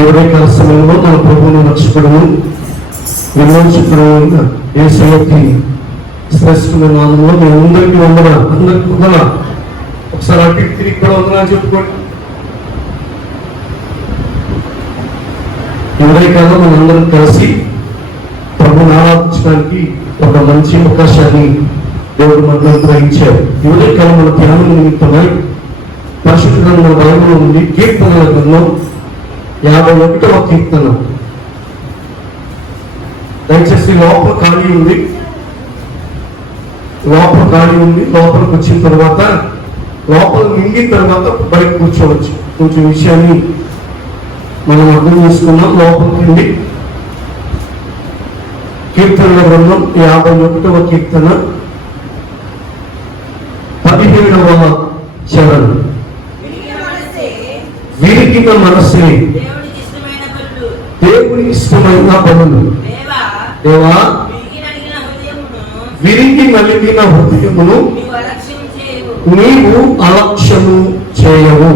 ఎవరైనా సమయంలో మన ప్రభువును రక్షకుడును విమోచకుడు యేసుకి శ్రేష్ఠమైన నామంలో మేము అందరికీ అందరికీ ఒకసారి అటు తిరిగి కూడా వందనాలు చెప్పుకోండి. ఎవరైనా మనందరం కలిసి ప్రభుని ఆరాధించడానికి ఒక మంచి అవకాశాన్ని దేవుడు మనకు గ్రహించారు. ఎవరైనా మన ధ్యానం నిమిత్తమై పరిశుద్ధ గ్రంథం బైబిల్లో ఉంది. కీర్తనల గ్రంథం 51వ కీర్తన. దయచేసి లోపల ఖాళీ ఉంది, లోపలికి వచ్చిన తర్వాత లోపల మింగిన తర్వాత బయట కూర్చోవచ్చు. కొంచెం విషయాన్ని మనం అర్థం చేసుకున్నాం. లోపలికి వెళ్ళి కీర్తనల గ్రంథం 51వ కీర్తన 17వ చరణం. విరిగిన మనస్సే దేవునికి ఇష్టమైన పనులు. దేవా, విరిగి నలిగిన హృదయమును నీవు అలక్ష్యము చేయవు.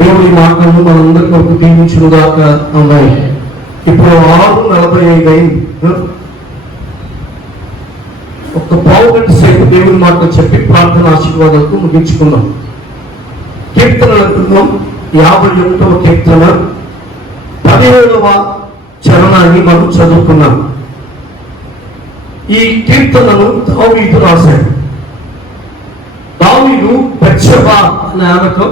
దేవుని మాటలను మనందరికీ ఒక దీవించుగాక. అమ్మాయి ఇప్పుడు 6:45 అయింది. ఒక పావు గంట సేపు దేవుని మాటలు చెప్పి ప్రార్థన ఆశీర్వాదాలకు ముగించుకున్నాం. కీర్తనల గ్రంథం 51వ కీర్తన 17వ చరణాన్ని మనం చదువుకున్నాం. ఈ కీర్తనను దావీదు రాశాడు. దావీదు బెత్షెబా అనే ఆమెతో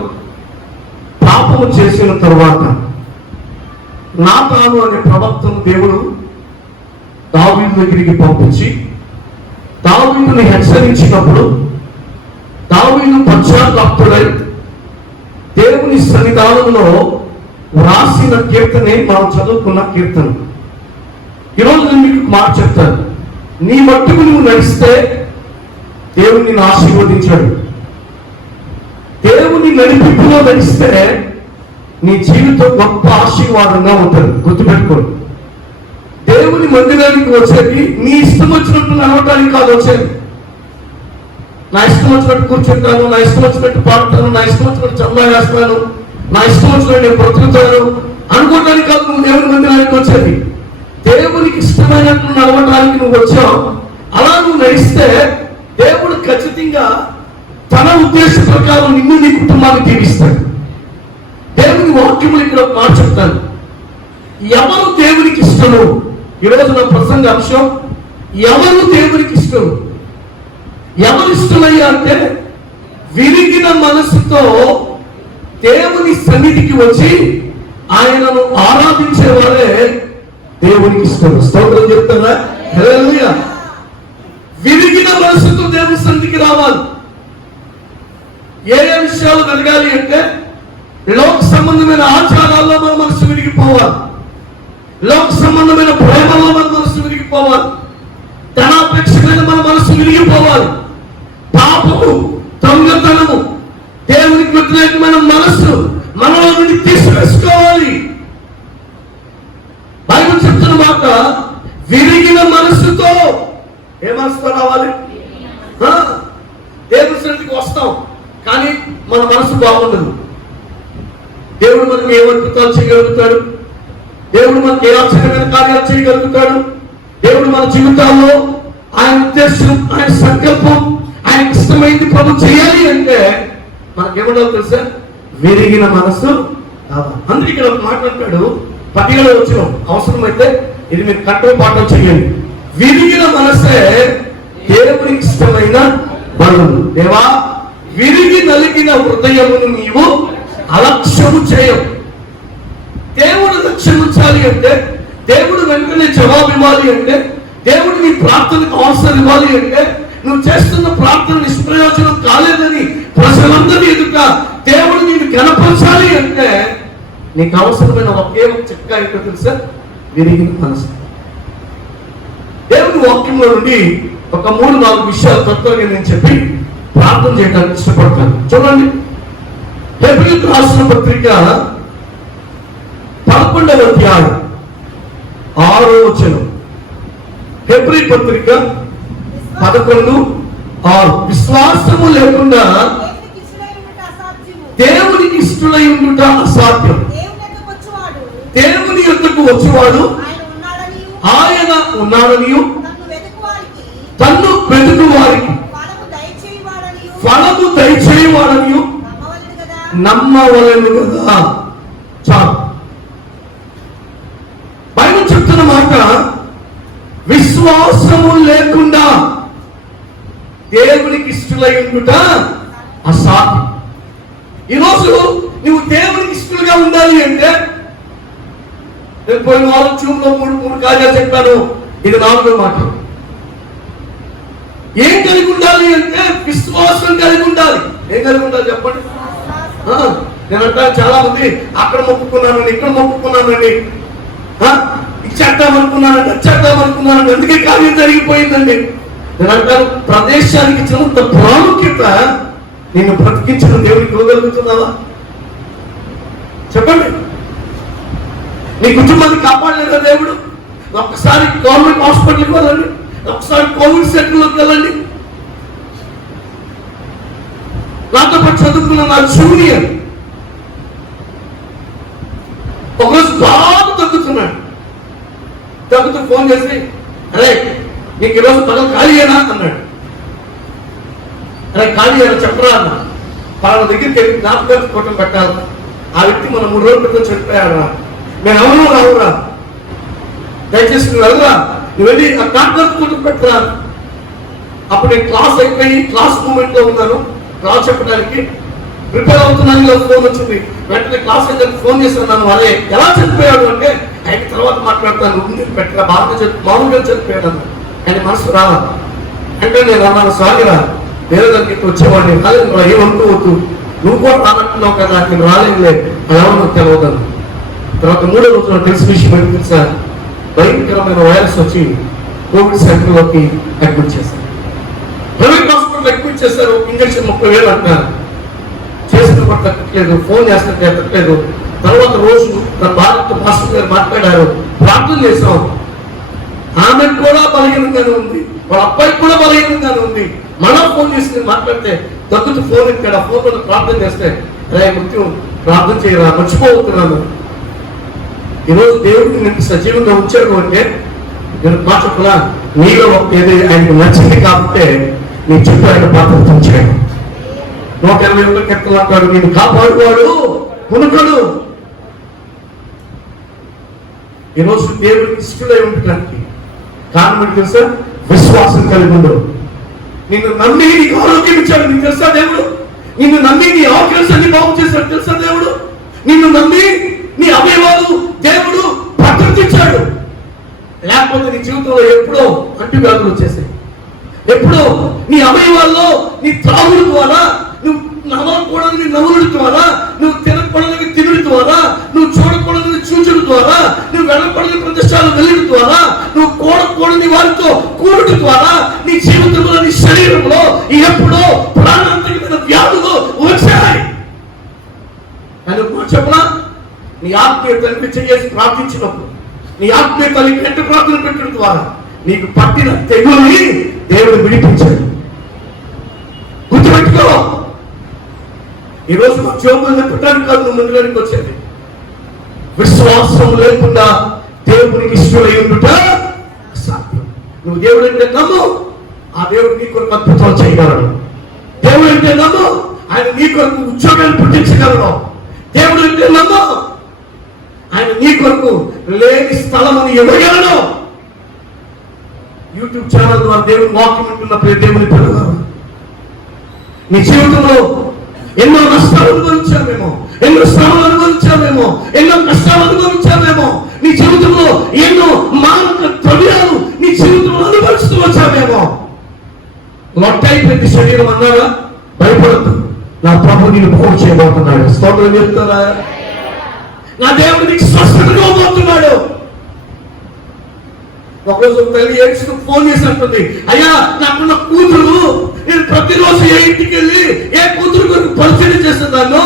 పాపము చేసిన తరువాత నాతాను అనే ప్రవక్తను దేవుడు దావీదు దగ్గరికి పంపించి దావీదుని హెచ్చరించినప్పుడు దావీదు పశ్చాత్తాపుడై దేవుని సన్నిధానంలో రాసిన కీర్తనే మనం చదువుకున్న కీర్తన. ఈరోజు నేను మీకు మాట చెప్తాను. నీ మట్టుకు నువ్వు నడిస్తే దేవుని నిన్ను ఆశీర్వదించాడు. దేవుని నడిపింపులో నడిస్తే నీ జీవితం గొప్ప ఆశీర్వాదంగా ఉంటుంది. గుర్తుపెట్టుకోండి. దేవుని మందిరానికి వచ్చేది నీ ఇష్టం వచ్చినట్టు నడవటానికి కాదు వచ్చేది. నా ఇష్టం వచ్చినట్టు కూర్చుంటాను, నా ఇష్టం వచ్చినట్టు పాడతాను, నా ఇష్టం వచ్చినట్టు చందా వేస్తాను, నా ఇష్టం వచ్చినట్టు నేను బ్రతుకుతాను అనుకోవడానికి కాదు నువ్వు దేవుని మందిరానికి వచ్చేది. దేవునికి ఇష్టమైనట్లు నడవడానికి నువ్వు వచ్చావు. అలా నువ్వు నడిస్తే దేవుడు ఖచ్చితంగా తన ఉద్దేశ ప్రకారం నిన్ను నీ కుటుంబాన్ని దీవిస్తాడు. దేవుని వాక్యములు ఇక్కడ మాట చెప్తాను. ఎవరు దేవునికి ఇష్టము? ఈరోజు నా ప్రసంగ అంశం ఎవరు దేవునికి ఇష్టము. ఎవరు ఇష్టమయ్యా అంటే విరిగిన మనసుతో దేవుని సన్నిధికి వచ్చి ఆయనను ఆరాధించేవారే దేవునికి ఇష్టం. స్తోత్రం చెప్తారా? హల్లెలూయా. విరిగిన మనసుతో దేవుని సన్నిధికి రావాలి. ఏ విషయాలు జరగాలి అంటే లోక సంబంధమైన ఆచారాల్లో మన మనసు విరిగిపోవాలి, లోక సంబంధమైన ప్రేమలో మన మనసు విరిగిపోవాలి, ధనాపేక్షమైన మన మనసు విరిగిపోవాలి. పాపము, దొంగతనము, దేవునికి వ్యతిరేకమైన మనస్సు మనలో నుండి తీసివేసుకోవాలి. బైబిల్ చెప్తున్న మాట విరిగిన మనస్సుతో ఏ మనసుతో రావాలి? దేవుని సన్నిధికి వస్తాం కానీ మన మనసు బాగుండదు. దేవుడు మనకు ఏ అద్భుతాలు చేయగలుగుతాడు, దేవుడు మనకు ఏ ఆశ్చర్యమైన కార్యాలు చేయగలుగుతాడు, దేవుడు మన జీవితాల్లో ఆయన ఉద్దేశం, ఆయన సంకల్పం, ఆయన ఇష్టమైంది ప్రభు చేయాలి అంటే మనకేమన్నా తెలుసా? విరిగిన మనస్సు కావాలి. అందుకే ఇక్కడ ఒక మాట అంటాడు 10వ వచనం. అవసరమైతే ఇది మీరు కట్టవ పాఠం చేయండి. విరిగిన మనసే దేవునికి ఇష్టమైన బలులు. దేవా, విరిగి నలిగిన హృదయమును నీవు అలక్ష్యము చేయవు. దేవుడు లక్ష్యమించాలి అంటే, దేవుడు వెంటనే జవాబు ఇవ్వాలి అంటే, దేవుడు నీ ప్రార్థనకు అవసరం ఇవ్వాలి అంటే, నువ్వు చేస్తున్న ప్రార్థన నిష్ప్రయోజనం కాలేదని ప్రజలందరి ఎదుట దేవుడు నేను కనపరచాలి అంటే నీకు అవసరమైన ఒకే ఒక చిట్కా ఏంటో తెలుసా? విరిగిన మనసు. దేవుని వాక్యంలో నుండి ఒక 3-4 విషయాలు తత్వంగా నేను చెప్పి ప్రార్థన చేయడానికి ఇష్టపడతాను. చూడండి, హెబ్రీయులకు రాసిన పత్రిక 11వ అధ్యాయం 6వ వచనం. హెబ్రీ పత్రిక 11:6. విశ్వాసము లేకుండా దేవునికి ఇష్టలై ఉండుట అసాధ్యం. వచ్చేవాడు ఆయన ఉన్నాడనియు తన్ను వెతుకు వారికి ఫలము దయచేయవాడనియు నమ్మవలెను కదా. చాలు. బైబిల్ చెప్తున్న మాట, విశ్వాసము లేకుండా దేవునికి ఇష్టలై ఉండుట అసాధ్యం. ఈరోజు నువ్వు దేవునికి ఇష్టలుగా ఉండాలి అంటే, నేను పోయిన వారం చూపులో మూడు కార్యాలు చెప్పాను, ఇది 4వ మాట. ఏం కలిగి ఉండాలి అంటే విశ్వాసం కలిగి ఉండాలి. ఏం కలిగి ఉండాలి చెప్పండి. నేను అంటాను, చాలా మంది అక్కడ మొక్కుకున్నానండి, ఇక్కడ మొక్కుకున్నానండి, ఇచ్చేద్దామనుకున్నానండి, వచ్చేద్దామనుకున్నానండి, అందుకే కార్యం జరిగిపోయిందండి. నేను అంటాను, ప్రదేశానికి ఇచ్చినంత ప్రాముఖ్యత నేను బ్రతికించిన దేవునికి ఇవ్వగలుగుతున్నావా చెప్పండి. నీ కుటుంబాన్ని కాపాడలేదా దేవుడు? ఒక్కసారి గవర్నమెంట్ హాస్పిటల్కి వెళ్ళండి, ఒకసారి కోవిడ్ సెంటర్లోకి వెళ్ళండి. నాతో పాటు చదువుకున్న నా జూనియర్ ఒకరోజు బాగా తగ్గుతున్నాడు. తగ్గుతూ ఫోన్ చేసి, అరే నీకు ఈరోజు పగలు ఖాళీయేనా అన్నాడు. అరే ఖాళీ అయినా చెప్పరా అన్న. వాళ్ళ దగ్గరికి వెళ్ళి జ్ఞాపకాలు ఫోటో పెట్టాలి. ఆ వ్యక్తి మనం 3 రోజుల క్రితం చనిపోయాడు. నేను అవును రావురా, దయచేసి నువ్వు వెళ్ళరా, నువ్వు వెళ్ళి ఆ జ్ఞాపకాలు ఫోటో పెట్టరా. అప్పుడు నేను క్లాస్ అయిపోయి క్లాస్ మూమెంట్ లో ఉన్నాను, క్లాస్ చెప్పడానికి ప్రిపేర్ అవుతున్నాను. ఇలా ఫోన్ వచ్చింది. వెంటనే క్లాస్ అయితే ఫోన్ చేస్తున్నాను, అరే ఎలా చనిపోయాడు అంటే, ఆయన తర్వాత మాట్లాడతాను, పెట్టరా మామూలుగా చనిపోయాడు అన్న. ఆయన మనసు రాలా. అంటే నేను అన్నాను, సాగిరా వేరే దగ్గరికి వచ్చేవాడిని రాలేదు, ఏమనుకోవద్దు, నువ్వు కూడా రానట్టున్నావు కదా, నేను రాలేదులే, అలా నాకు తెలియదు. తర్వాత 3వ రోజు నాకు తెలిసిన విషయం ఏంటి తెలుసా, భయంకరమైన వైరస్ వచ్చి కోవిడ్ సెంటర్లోకి అడ్మిట్ చేశారు. ప్రైవేట్ హాస్పిటల్ అడ్మిట్ చేశారు. ఇంజక్షన్ 30,000 అంటున్నారు. చేసిన కూడా తగ్గట్లేదు, ఫోన్ చేస్తుంటే ఎత్తట్లేదు. తర్వాత రోజు తన భార్యతో మాస్టర్ గారు మాట్లాడారు, ప్రార్థన చేశాం. ఆమెకు కూడా బలహీనంగానే ఉంది, వాళ్ళ అబ్బాయికి కూడా బలహీనంగానే ఉంది. మనం ఫోన్ చేసి మాట్లాడితే దగ్గుతూ ఫోన్ ఇక్కడ ఫోన్ ప్రార్థన చేస్తే, అరే ముఖ్యం ప్రార్థన చేయరా, మర్చిపోతున్నాను. ఈరోజు దేవుడిని నేను సజీవంగా ఉంచాడు అంటే నేను మాట్లాడుతున్నా, నీలో ఏది ఆయనకు నచ్చింది కాబట్టి నీ చుట్టూ ఆయన పాత్ర చేయడం. 180 కీర్తనలు అంటాడు, నేను కాపాడువాడు కొనుకడు. ఈరోజు దేవుడికి ఇష్టలై ఉండటానికి కారణం తెలుసా, విశ్వాసం కలిగి ఉండవు. నిన్ను నమ్మి నీకు ఆరోగ్యం ఇచ్చాడు, నీకు తెలుసా దేవుడు. నిన్ను నమ్మి నీ ఆరోగ్యాన్ని అన్ని బాగు చేశాడు, తెలుసా దేవుడు. నిన్ను నమ్మి నీ అవయవాలు దేవుడు భద్రతించాడు. లేకపోతే నీ జీవితంలో ఎప్పుడో అంటువ్యాధులు వచ్చేసాయి. ఎప్పుడో నీ అవయవాల్లో నీ త్రాగుల ద్వారా, నువ్వు నవ్వకూడని నవ్వుల ద్వారా, నువ్వు తినకూడని తినుడి ద్వారా, నువ్వు చూడకూడని చూచుడు ద్వారా, నువ్వు వెళ్ళకూడని ప్రదేశాలు వెళ్ళడం ద్వారా, నువ్వు కూడకూడని వారితో కూడుట ద్వారా నీ జీవితంలో, నీ శరీరంలో ఎప్పుడో ప్రాణాంతకమైన వ్యాధులు వచ్చాయి. అని చెప్పనా, నీ ఆత్మీయతను చేసి ప్రార్థించినప్పుడు, నీ ఆత్మీయతని కంటి ప్రార్థన పెట్టడం ద్వారా నీకు పట్టిన తెగుల్ని దేవుడు విడిపించాడు. గుర్తుపెట్టుకో, ఈరోజు మా జోబులు పెట్టడానికి కాదు నువ్వు ముందులోనికి వచ్చేది. విశ్వాసం లేకుండా దేవునికి ఇష్టమై ఉండుట అసాధ్యం. నువ్వు దేవుడు అంటే నమ్ము, ఆ దేవుడు నీ కొరకు అద్భుతాలు చేయగలడు. దేవుడు అంటే నమ్ము, ఆయన నీ కొరకు ఉద్యోగాలు పుట్టించగలడు. దేవుడు అంటే నమ్ము, ఆయన నీ కొరకు లేని స్థలమని ఇవ్వగలడు. యూట్యూబ్ ఛానల్ ద్వారా దేవుడు వాక్యం ఉంటున్నప్పుడు దేవుని పిల్లలు, నీ జీవితంలో ఎన్నో నష్టాలు అనుభవించామేమో, ఎన్నో శ్రమలు అనుభవించామేమో, ఎన్నో కష్టాలు అనుభవించామేమో, నీ జీవితంలో ఎన్నో మానవ ద్రవ్యాలు నీ జీవితంలో అనుభవిస్తూ వచ్చామేమో. లొట్టయిపోయింది శరీరం అన్నారా, భయపడద్దు, నా ప్రభు నేను బాగు చేయబోతున్నాడు. స్తోత్రం చెప్తారా, నా దేవుడు నీకు స్వస్థత ఇవ్వబోతున్నాడు. ఒకరోజు తల్లి ఏడుస్తూ ఫోన్ చేసి అంటుంది, అయ్యా నాకున్న కూతురు, నేను ప్రతిరోజు ఏ ఇంటికి వెళ్ళి ఏ కూతురు కొరకు పరిచయం చేస్తున్నాను,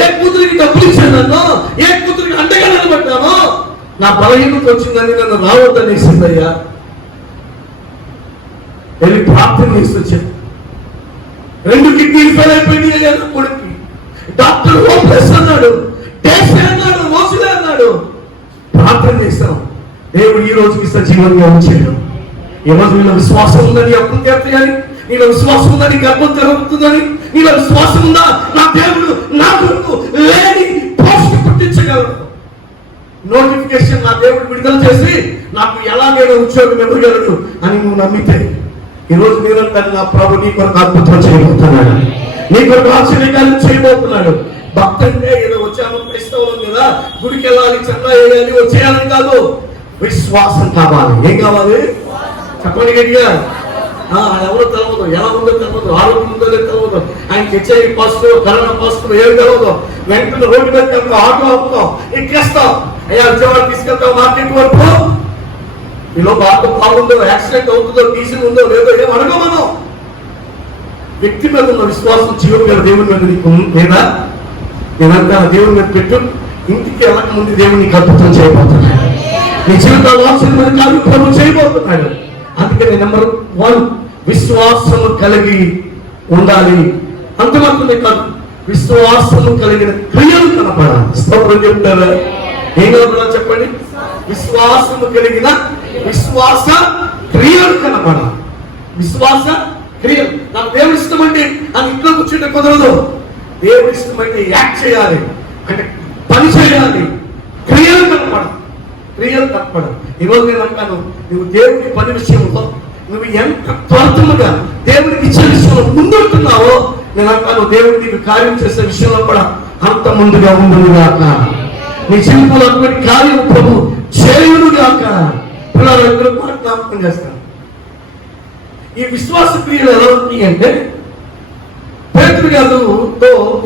ఏ కూతురికి డబ్బులు ఇచ్చేదాను, ఏ కూతురికి అండగా నిలబడ్డాను, నా బలహీనత వచ్చిందని నన్ను రావద్దనేసిందయ్యా. వెళ్ళి ప్రార్థన చేసి వచ్చాను. 2 కిడ్నీలు ఫెయిల్ అయిపోయింది అయ్యా నా కొడుకు. డాక్టర్ ఓపెస్ అన్నాడు, డేస్ అన్నాడు, రోజులే అన్నాడు. ప్రార్థన చేసి దేవుడు ఈ రోజుకి సజీవంగా ఉంచాడు. ఈ రోజు నీలో విశ్వాసం ఉందని అప్పులు తీర్తాయని, నీలో విశ్వాసం ఉందని గర్భం జరుగుతుందని, నీలో విశ్వాసం ఉందా నా దేవుడు నా కొరకు లేని పోస్ట్ పుట్టించగలడు. నోటిఫికేషన్ నా దేవుడు విడుదల చేసి నాకు ఎలాగైనా ఉద్యోగం ఇవ్వగలడు అని నువ్వు నమ్మితే ఈరోజు నిరంతరం నా ప్రభు నీ కొరకు అద్భుతం చేయబోతున్నాడు, నీ కొరకు ఆశ్చర్యకార్యం చేయబోతున్నాడు. భక్తి అంటే ఏదో వచ్చాము క్రైస్తవులం కదా, గుడికి వెళ్ళాలి, చందా వేయాలి, వచ్చేయాలని కాదు. విశ్వాసం కావాలి. ఏం కావాలి చెప్పండి గట్టిగా. ఎవరో తెలవదు, ఎలా ఉందో తెలవదు, ఆరోగ్యం ఉందో తెలవదు, ఆయనకి హెచ్ఐవి పాజిటివ్, కరోనా పాజిటివ్ ఏం తెలవదు. వెంటనే రోడ్డు మీద ఆటో ఆపుతాం, ఎక్కేస్తాం, అయ్యా విజయవాడ తీసుకెళ్తాం మార్కెట్ వరకు. ఈలో ఆటో బాగుందో, యాక్సిడెంట్ అవుతుందో, డీజిల్ ఉందో లేదో ఏం అడగ. మనం వ్యక్తి మీద ఉన్న విశ్వాసం జీవం మీద దేవుని మీద నీకు లేదా? నేనంతా దేవుని మీద పెట్టు. ఇంటికి వెళ్ళక ముందు దేవుని నీకు అద్భుతం చేయబోతున్నాడు. నీ జీవితాలు ఆశ్చర్యమైన కార్యక్రమం చేయబోతున్నాడు. అందుకని నెంబర్ 1 విశ్వాసము కలిగి ఉండాలి. అంత మాత్రమే కాదు, విశ్వాసము కలిగిన క్రియలు కనపడాలి. స్తోత్రం చెప్తారా? ఏం కనపడాలి చెప్పండి? విశ్వాసము కలిగిన విశ్వాస క్రియలు కనపడాలి. విశ్వాస క్రియలు. నాకు దేవుడు ఇష్టమంటే నాకు ఇంట్లో కూర్చుంటే కుదరదు. దేవుడు ఇష్టమైతే యాక్ట్ చేయాలి, అంటే పని చేయాలి, క్రియలు కనపడాలి. క్రియలు తప్పడం. ఈరోజు నేను అంటాను, నువ్వు దేవుడి పని విషయంలో నువ్వు ఎంత త్వరతముగా దేవుడికి ఇచ్చే విషయంలో ముందుంటున్నావో, నేను అంటాను దేవుడు నీకు కార్యం చేసే విషయంలో కూడా అంత ముందుగా ఉండుగాక. నీ జీవితంలో అటువంటి కార్యం ప్రభు చేయునుగాక. పిల్లలందరూ మాట జ్ఞాపకం చేస్తాను. ఈ విశ్వాస క్రియలు ఎలా ఉన్నాయి అంటే, పేతురు గారితో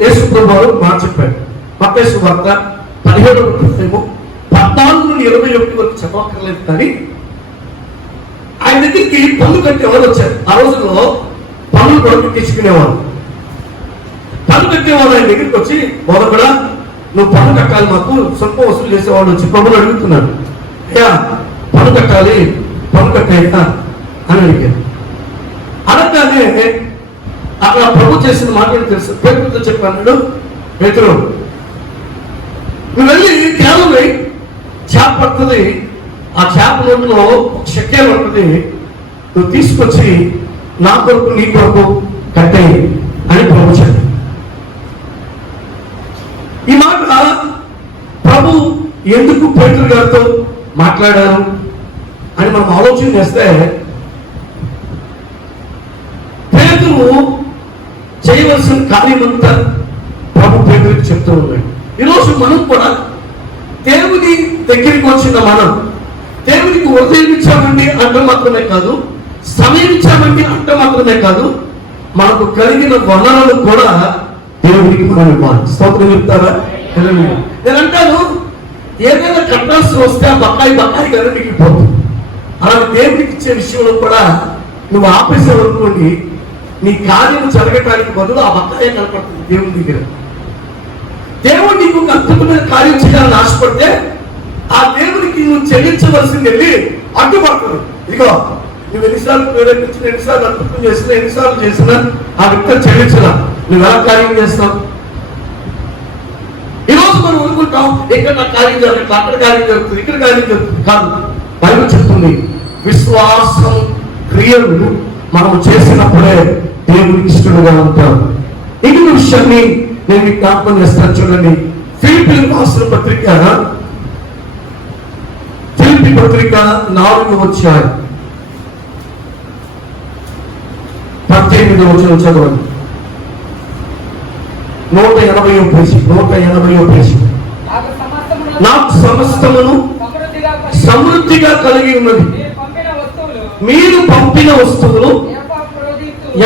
యేసు ప్రభువు మాట చెప్పాడు. మత్తయి సువార్త 17వ అధ్యాయము 14 నుండి 21 వరకు చెప్పక్కర్లేదు. కానీ ఆయన దగ్గరికి పన్ను కట్టేవాళ్ళు వచ్చారు. ఆ రోజుల్లో పన్నులు కూడా తీసుకునేవాళ్ళు. పన్ను కట్టేవాళ్ళు ఆయన దగ్గరికి వచ్చి, మొదట నువ్వు పన్ను కట్టాలి, మాకు సొంత వసూలు చేసేవాళ్ళు వచ్చి ప్రభుని అడుగుతున్నాడు, అయ్యా పన్ను కట్టాలి, పన్ను కట్టేయా అని అడిగారు. అనగానే అక్కడ ప్రభు చేసిన మాటలు తెలుసు. పేతురుతో చెప్పాడు, పేతురు నువ్వు వెళ్ళి కేవలం చేప పడుతుంది, ఆ చేప నోట్లో షెక్కేలు ఉంటుంది, నువ్వు తీసుకొచ్చి నా కొరకు నీ కొరకు కట్టేయి అని ప్రభు చెప్పాడు. ఈ మాట ప్రభు ఎందుకు పేతురు గారితో మాట్లాడారు అని మనం ఆలోచన చేస్తే, పేతురు చేయవలసిన కార్యమంతా ప్రభు పేతురికి చెప్తూ ఉన్నాడు. ఈరోజు మనం కూడా దేవుని దగ్గరికి వచ్చిన మనం దేవునికి హృదయం ఇచ్చామండి అంటే మాత్రమే కాదు, సమయం ఇచ్చామండి అంటే మాత్రమే కాదు, మనకు కలిగిన వనరులు కూడా దేవునికి మనం ఇవ్వాలి. స్తోత్రం చెప్తారా? నేను అంటాను, ఏదైనా కట్టాల్సి వస్తే ఆ బకాయి గారు మిగిలిపోతుంది. అలాగే దేవునికి ఇచ్చే విషయంలో కూడా నువ్వు ఆపేసే అనుకోండి, నీ కార్యం జరగటానికి బదులు ఆ బకాయి కనపడుతుంది దేవుని దగ్గర. దేవుడు నీకు ఒక అద్భుతమైన కార్యం చేయాలని ఆశపడితే ఆ దేవునికి నువ్వు చెల్లించవలసింది వెళ్ళి అడ్డుపడుతుంది. ఇదిగో నువ్వు ఎన్నిసార్లు ప్రేరేపించిన, ఎన్నిసార్లు అద్భుతం చేసినా, ఎన్నిసార్లు చేసినా ఆ వ్యక్తిని చెల్లించరా, నువ్వు ఎలా కార్యం చేస్తావు? ఈరోజు మనం అనుకుంటాం, ఇక్కడ నా కార్యం జరుగుతుంది, అక్కడ కార్యం జరుగుతుంది, ఇక్కడ కార్యం జరుగుతుంది. కాదు, బైబిల్ చెప్తుంది విశ్వాసం క్రియలు మనం చేసినప్పుడే దేవునికి ఇష్టడుగా ఉంటాం. ఇంకొక విషయాన్ని నేను మీకు జ్ఞాపకం చేస్తాను. చూడండి, ఫిలిప్పీ రాసిన పత్రిక 4వ అధ్యాయం 18వ వచనం చదవండి. 180వ పేజీ. నాకు సమస్తమును సమృద్ధిగా కలిగి ఉన్నది. మీరు పంపిన వస్తువులు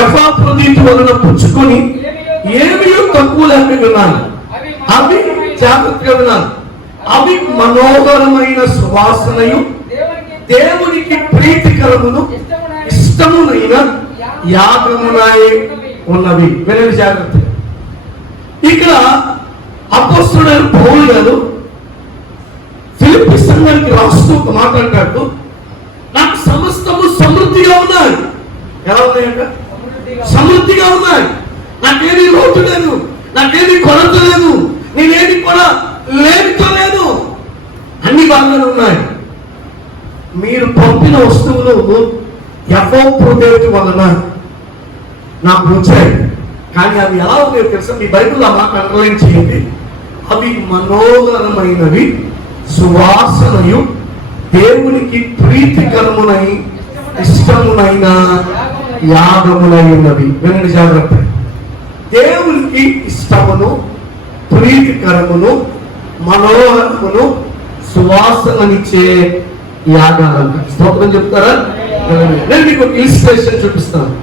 ఎఫాఫ్రోదీతు వలన పుచ్చుకొని ఏమీ తక్కువ లేక విన్నాను. అవి జాగ్రత్తగా విన్నాను. అవి మనోహరమైన సువాసనయు దేవునికి ప్రీతికరమును ఇష్టమునైన యాగమునాయే ఉన్నవి. వినండి జాగ్రత్త. ఇక్కడ అపోస్తలుడైన పౌలు గారు ఫిలిప్పీ సంఘానికి రాస్తూ ఒక మాట అంటాడు, నాకు సమస్తము సమృద్ధిగా ఉన్నాయి. ఎలా ఉన్నాయంట? సమృద్ధిగా ఉన్నాయి. నాకేది లోటు లేదు, నాకేది కొరత లేదు, నేనేది కూడా లేనితో లేదు, అన్ని బాగానే ఉన్నాయి. మీరు పంపిన వస్తువులు ఎఫోప్రోదేట్ వలన నాకు వచ్చాయి, కానీ అవి ఎలా ఉన్నాయో తెలుసా? మీ బైబిల్ ఆ మాట అండర్లైన్ చేయండి. అవి మనోహరమైనవి, సువాసనయు, దేవునికి ప్రీతికరమునై ఇష్టమునైన యాగములైనవి. వినండి జాగ్రత్త. దేవునికి ఇష్టమును, ప్రీతికరమును, మనోహరమును, సువాసననిచ్చే యాగాలంట. స్తోత్రం చెప్తారా? నేను మీకు ఒక ఇలిస్ట్రేషన్ చూపిస్తాను.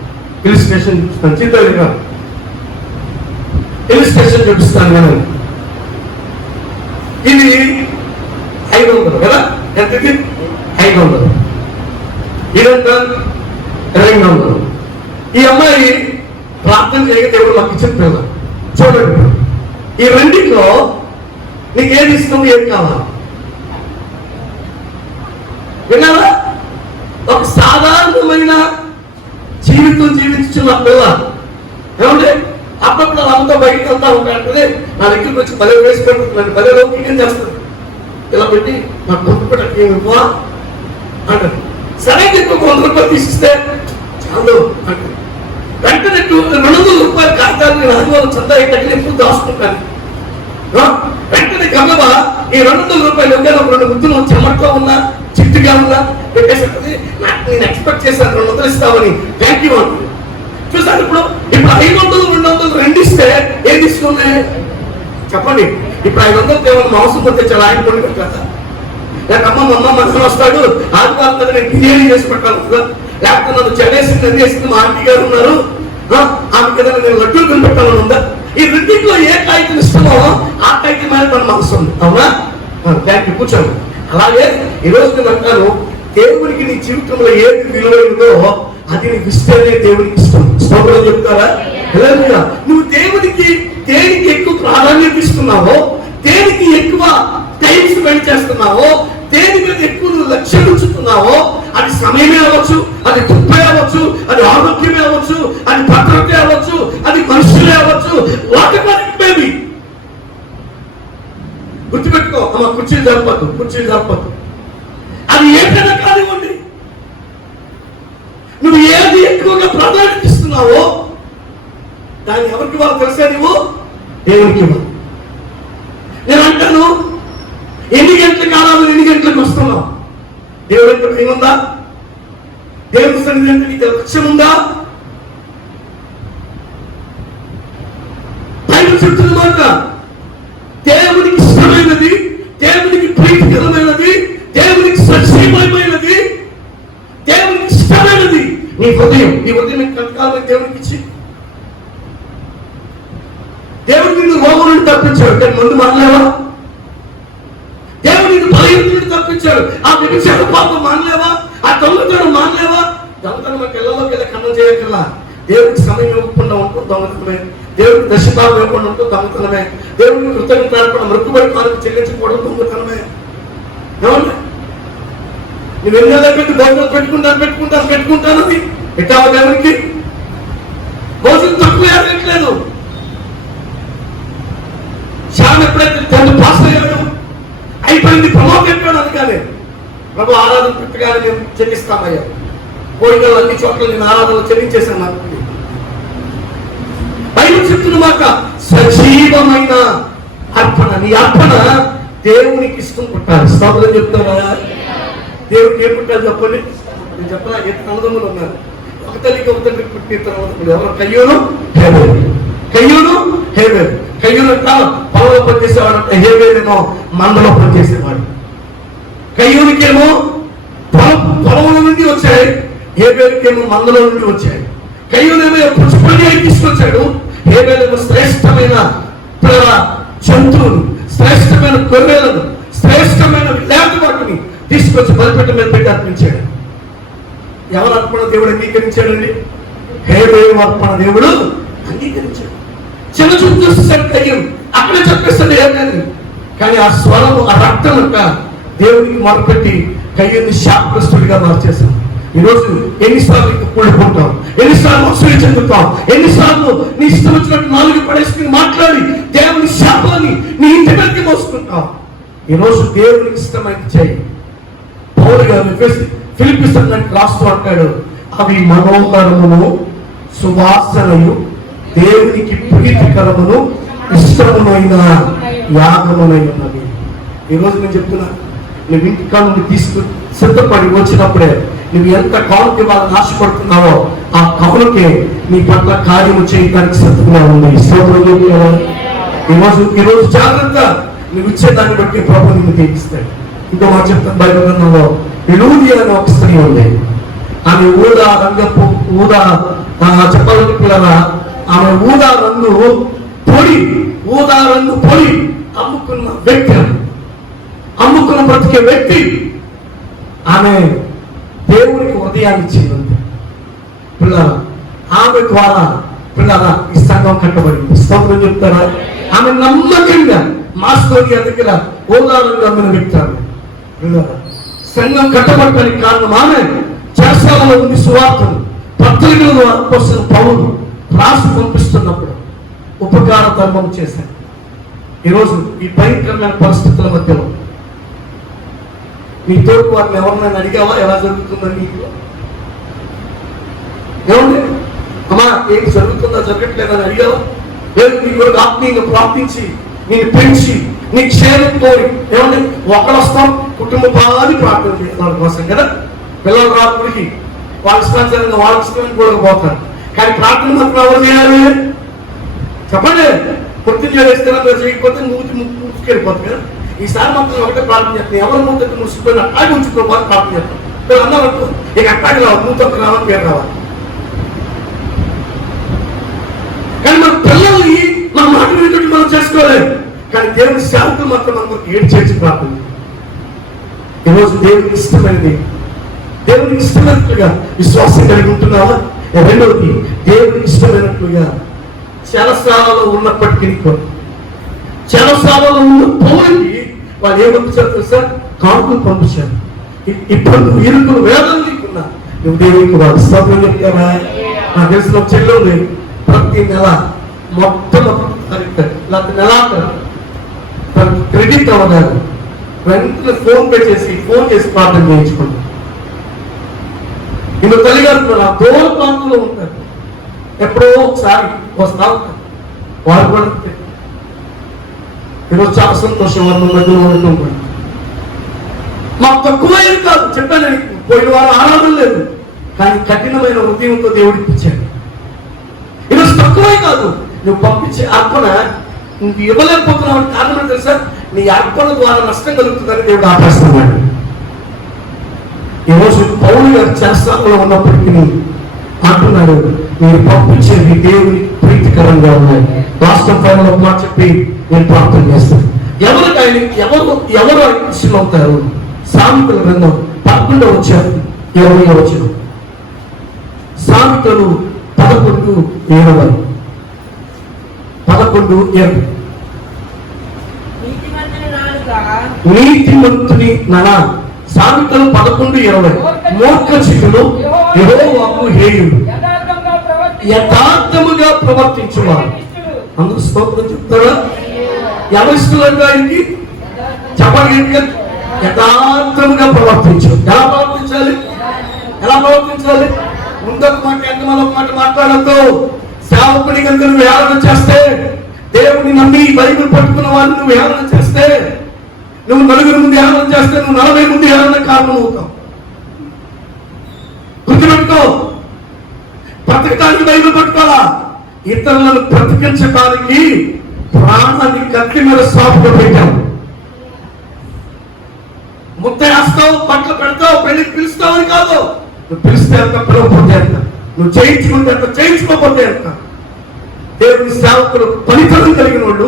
చిత్రంగా ఇలిస్ట్రేషన్ చూపిస్తాను. నేను ఇది 500 కదా, ఎంతది? 500. ఇదంతా 200. ఈ అమ్మాయి ప్రార్థన చేయక దేవుడు నాకు ఇచ్చిన పిల్ల. చూడండి, ఈ రెండింటిలో నీకు ఏది ఇష్టం, ఏది కావాలి? విన్నారా? ఒక సాధారణమైన జీవితం జీవించున్న పిల్ల ఏమంటే అప్పుడప్పుడు అమ్మతో బయటకు వెళ్తా ఉంటాంటే నా దగ్గరికి వచ్చి బలే వేసి పెడుతున్నాను, బలే లౌకికం చేస్తాను. ఇలా పెట్టి నాకు కొంత పెట్ట ఇవ్వా అంటారు. సరే ఎక్కువ 100 రూపాయలు తీసిస్తే చాలు అంటారు. వెంటనే 200 రూపాయలు కాగితాలు నేను ఆదివారం చందా కట్టిన ఎప్పుడు దాచుకుంటాను. వెంటనే గమవా ఈ 200 రూపాయలు ఒకేలా 2 ముద్దులు చెమట్లో ఉన్నా చిట్టుగా ఉన్నా పెట్టేసరికి నేను ఎక్స్పెక్ట్ చేశాను 200 ఇస్తామని. థ్యాంక్ యూ అంటుంది. చూసాను. ఇప్పుడు 500 200 రెండు ఇస్తే ఏది ఇస్తుంది చెప్పండి? ఇప్పుడు 500 కేవలం మాంసం కొట్టే చాలా ఆయన పండుగ కదా. లేక అమ్మ మధ్యలో వస్తాడు, ఆదివారం కదా నేను బిర్యానీ చేసి పెట్టాలి కదా, లేకపోతే నన్ను చెడేసింది అది చేసింది మా ఆంటీ గారు ఉన్నారు ఆమె కదా నేను లడ్డూలు కనిపెట్టాలని ఉందా? ఈ రెండింటిలో ఏ కాగితం ఇష్టమో ఆ కాగితం మీద మన మనసు ఉంది. అవునా? Thank you. కూర్చోండి. అలాగే ఈరోజు నేను అంటాను, దేవునికి నీ జీవితంలో ఏది విలువైందో అది నీకు ఇస్తేనే దేవునికి ఇష్టం. స్తోత్రం చెప్తారా? నువ్వు దేవునికి దేనికి ఎక్కువ ప్రాధాన్యత ఇస్తున్నావో, దేనికి ఎక్కువ టైం స్పెండ్ చేస్తున్నావో, దేని మీద ఎక్కువ నువ్వు లక్ష్యం ఉంచుతున్నావో, అది సమయమే అవ్వచ్చు, అది దుప్పే అవ్వచ్చు, అది ఆరోగ్యమే అవ్వచ్చు, అది భద్రత అవ్వచ్చు, అది మనుషులే అవ్వచ్చు, వాటి గుర్తుపెట్టుకో. అమ్మ కుర్చీలు జరపద్దు. అది ఏదైనా కానివ్వండి, నువ్వు ఏది ఎక్కువగా ప్రాధాన్యత ఇస్తున్నావో దాన్ని ఎవరికి వాళ్ళు తెలుసా? నువ్వు దేవునికి ఇవ్వాలి. నేను అంటాను, ఎన్ని గంటల కాలంలో ఎన్ని గంటలకు వస్తున్నావు? దేవుడు ఎక్కడ భయం ఉందా? దేవుడి సన్నిధి అంటే నీకు లక్ష్యం ఉందా? బైబిల్ చెప్తున్న మాట, దేవునికి ఇష్టమైనది, దేవునికి ప్రీతికరమైనది, దేవునికి సజీవమైనది, దేవునికి ఇష్టమైనది నీ హృదయం. నీ హృదయం కంటకాలం దేవునికి ఇచ్చి, దేవుడు నిన్ను రోగం నుండి తప్పించాడు, కానీ ముందు మానలేవా? దేవుడు నిన్ను బలహీనత నుండి తప్పించాడు, ఆ వ్యభిచార పాపం మానలేవా? ఆ దొంగతనం మానలేవా? దొంగతనం ఇళ్లలోకి వెళ్ళి కన్నం చేయకల్లా. దేవుడికి సమయం ఇవ్వకుండా ఉంటుంది దొంగతనమే, దేవుడికి దశభాగం ఇవ్వకుండా ఉంటుంది దొంగతనమే, దేవుడికి కృతజ్ఞత మృక్కుబడి కాలకు చెల్లించకపోవడం దొంగతనమే. ఏమన్నా నువ్వు ఎన్నో పెట్టి భోజనం పెట్టుకుంటాను పెట్టావా? దేవుడికి భోజనం తక్కువ ఏర్పడలేదు. శ్యామ్ ఎప్పుడైతే 10th పాస్ అయ్యాడు, అయిపోయింది, ప్రమోట్ అయిపోయాడు అనగానే ప్రభు ఆరాధన పెట్టగానే మేము చెల్లిస్తామయ్యా. కోరికలు అన్ని చోట్ల నేను ఆరాధనలు చెల్లించేశాను. నాకు బైబిల్ చెప్తున్న మాట సజీవమైన అర్పణ. నీ అర్పణ దేవునికి ఇష్టం పుట్టాలి. స్తోత్రం చెప్తారా? దేవుడికి ఏం పుట్టాలి చెప్పండి? నేను చెప్పనా? అన్నదమ్ములు ఉన్నారు, ఒక తల్లికి పుట్టిన తర్వాత ఎవరు? కయ్యూను పొలంలో పనిచేసేవాడు, హేబేలేమో మందలో పనిచేసేవాడు. కయ్యూనికేమో పొలంలో నుండి వచ్చాయి, హేబేలుకేమో మందలో నుండి వచ్చాయి. కయ్యూనేమో పుష్పల్ని తీసుకొచ్చాడు, హేబేలేమో శ్రేష్టమైన జంతువులు, శ్రేష్టమైన గొర్రెలను, శ్రేష్టమైన లేకపోటుని తీసుకొచ్చి బలిపెట్ట మీద పెట్టి అర్పించాడు. ఎవరు అర్పణ దేవుడు అంగీకరించాడండి? హేబేలు అర్పణ దేవుడు అంగీకరించాడు. చిన్న చూపు చూస్తాడు కయ్యం, అక్కడే చెప్పేస్తాడు ఏమని. కానీ ఆ స్వరము, ఆ రక్తం అంట దేవుడికి మొరపెట్టి కయ్యని శాపగ్రస్తుడిగా మార్చేశాం. ఈరోజు ఎన్నిసార్లు కూడుకుంటాం, ఎన్నిసార్లు అసూయ చెందుతాం, ఎన్నిసార్లు నీ ఇష్టం వచ్చినట్టు నాలుగు పడేసుకుని మాట్లాడి దేవుని శాపాన్ని నీ ఇంటి మీదకి మోసుకుంటాం. ఈరోజు దేవునికి ఇష్టమైనది చేయి. పౌలు గారు ఫిలిప్పీ సంఘానికి రాస్తూ అంటాడు, అవి మనోహరమును సువాసనయు దేవునికి ప్రీతికరమును ఇష్టమునైన యాగమునై ఉన్నది. ఈరోజు నేను చెప్తున్నా, నువ్వు ఇంటికా నుండి సిద్ధపడి వచ్చినప్పుడే నువ్వు ఎంత కానుక ఇవ్వాలని ఆశపడుతున్నావో ఆ కవులకే నీ పట్ల కార్యము చేయడానికి సిద్ధంగా ఉంది. ఈరోజు జాగ్రత్త, నువ్వు ఇచ్చేదాన్ని బట్టి ప్రభు నిన్ను తీపిస్తాడు. ఇంకో మాట చెప్తాను, బైబిల్ గ్రంథంలో ఎలూదియా అనే ఒక స్త్రీ ఉంది. ఆమె ఊదా చెప్పాలని పిల్లరా, ఆమె ఊదా రంగు పొడి అమ్ముకున్న వ్యక్తి, అమ్ముకున్న బ్రతికే వ్యక్తి. ఆమె దేవునికి ఉదయాన్ని ఇచ్చింది పిల్లరా. ఆమె ద్వారా పిల్లరా ఈ సంఘం కట్టబడింది. స్తోత్రం చెప్తారా? ఆమె నమ్మకంగా మాస్కోనియా దగ్గర ఓదారంగా అమ్మిన వ్యక్తి ఆమె పిల్లరా. సంఘం కట్టబడటానికి కారణం ఆమె చేస్తాలో ఉంది. సువార్తను పత్రికల కోసం పౌరులు రాసి పంపిస్తున్నప్పుడు ఉపకార ధర్మం చేశారు. ఈరోజు ఈ భయంకరమైన పరిస్థితుల మధ్యలో నీ తోటి వారిని ఎవరినైనా అడిగావా ఎలా జరుగుతుందని? నీకు ఏమండి అమ్మా ఏంటి జరుగుతుందా జరగట్లేదని అడిగావా? లేదు నీ కొరకు ఆత్మీయంగా ప్రార్థించి నేను పెంచి నీ క్షేమం కోరి ఏమండి ఒకరు వస్తాం కుటుంబ బాధని ప్రార్థన చేయడం కోసం కదా. పిల్లలు రాత్రికి వాళ్ళ ఇష్టాచారంగా వాళ్ళ ఇష్టం కూడా పోతారు, కానీ ప్రార్థన మాత్రం ఎవరు చేయాలి చెప్పండి? పొద్దున్న చేయకపోతే ముసుకెళ్ళిపోతుంది కదా. ఈసారి మాత్రం ఒకటే ప్రార్థన చేస్తాను, ఎవరి ముందు ముసుకుపోయిన అట్టాగి ఉంచుకో ప్రార్థన చేస్తాం. మీరు అన్నారు ఇక అట్టాగి రావాలి, నువ్వు తొక్క రావాలి, పేరు రావాలి. కానీ మన పిల్లల్ని మన మాట వింటుంటే మనం చేసుకోలేదు, కానీ దేవుని శాంతి మాత్రం మనం ఏడు చేసి ప్రార్థన. ఈరోజు దేవునికి ఇష్టమైనది, దేవునికి ఇష్టమైనట్లుగా విశ్వాసం కలిగి ఉంటున్నావా? రెండవది, దేవునికి ఇష్టమైనట్లుగా చెరసాలలో ఉన్నప్పటికీ చెరసాలలో ఉన్న పౌరుకి వాళ్ళు ఏమనిపించారు తెలుసా? కానుకలు పంపించారు. ఇప్పుడు నువ్వు ఇరుకులు వేదన నీకున్నా నువ్వు దేవునికి వాళ్ళు స్తోత్రం చెప్తావా? నాకు తెలిసిన చెల్లెలు ప్రతి నెల మొట్టమొదటి నెలాఖరు క్రెడిట్ అవ్వదాన్ని వెంటనే ఫోన్ చేసి ప్రార్థన చేయించుకుంటాను. ఇందులో తల్లిగారు ఆ దూర ప్రాంతంలో ఉంటారు, ఎప్పుడో ఒకసారి వస్తా ఉంటారు. వారు కూడా ఈరోజు చాలా సంతోషం వారి మధ్యలో ఉంటుంటారు. మాకు తక్కువ ఏం కాదు చెప్పాను, పోయిన వారు ఆరాధన లేదు, కానీ కఠినమైన హృదయంతో దేవుడికి ఇచ్చాడు. ఈరోజు తక్కువే కాదు, నువ్వు పంపించే అర్పణ నువ్వు ఇవ్వలేకపోతున్నావు. కారణం తెలుసా? నీ అర్పణ ద్వారా నష్టం కలుగుతుందని దేవుడు ఆపేస్తున్నాడు. ఈరోజు పౌలు గారు చేస్తాలో ఉన్నప్పటికీ అంటున్నాడు, మీరు పంపించేది దేవుని ప్రీతికరంగా ఉన్నాయి. రాష్ట్రం పైన ఒక మాట చెప్పి నేను ప్రార్థన చేస్తాను. ఎవరు ఆయన ఇష్టం అవుతారు? సామెతల గ్రంథం 11వ అధ్యాయం 20వ వచనం. సామెతలు 11:20. నీతిమంతుని నలా. సామెతలు 11:20. మూర్ఖ చిగులు యెహోవాకు హేయుడు, యథార్థముగా ప్రవర్తించువారు. అందరూ స్తోత్రం చెప్తారా? ఎవరిస్తున్నారు ఆయనకి చెప్పండి. యథార్థముగా ప్రవర్తించు. ఎలా ప్రవర్తించాలి? ముందొక మాట ఎంతమంది ఒక మాట మాట్లాడద్దు. సేవకుని కనుక నువ్వు హేళన చేస్తే, దేవుని నమ్మి బైబిల్ పట్టుకున్న వారిని నువ్వు హేళన చేస్తే, నువ్వు నలుగురు ముందు హేళన చేస్తే నువ్వు 40 మంది హేళన కారణం అవుతావు. గుర్తుపెట్టుకో. బ్రతకటానికి బైబిల్ పట్టుకోవాలా? ఇతరులను బ్రతికించడానికి ప్రాణాన్ని కత్తి మీద సాపుగా పెట్టావు. ముద్ద వేస్తావు, బట్టలు పెడతావు, పెళ్లికి పిలుస్తావు అని కాదు. నువ్వు పిలిస్తే ఎంత, పిలవకపోతే ఎంత, నువ్వు చేయించుకుంటే ఎంత, చేయించుకోకపోతే ఎంత. దేవుని సేవకులు ఫలితం కలిగిన వాళ్ళు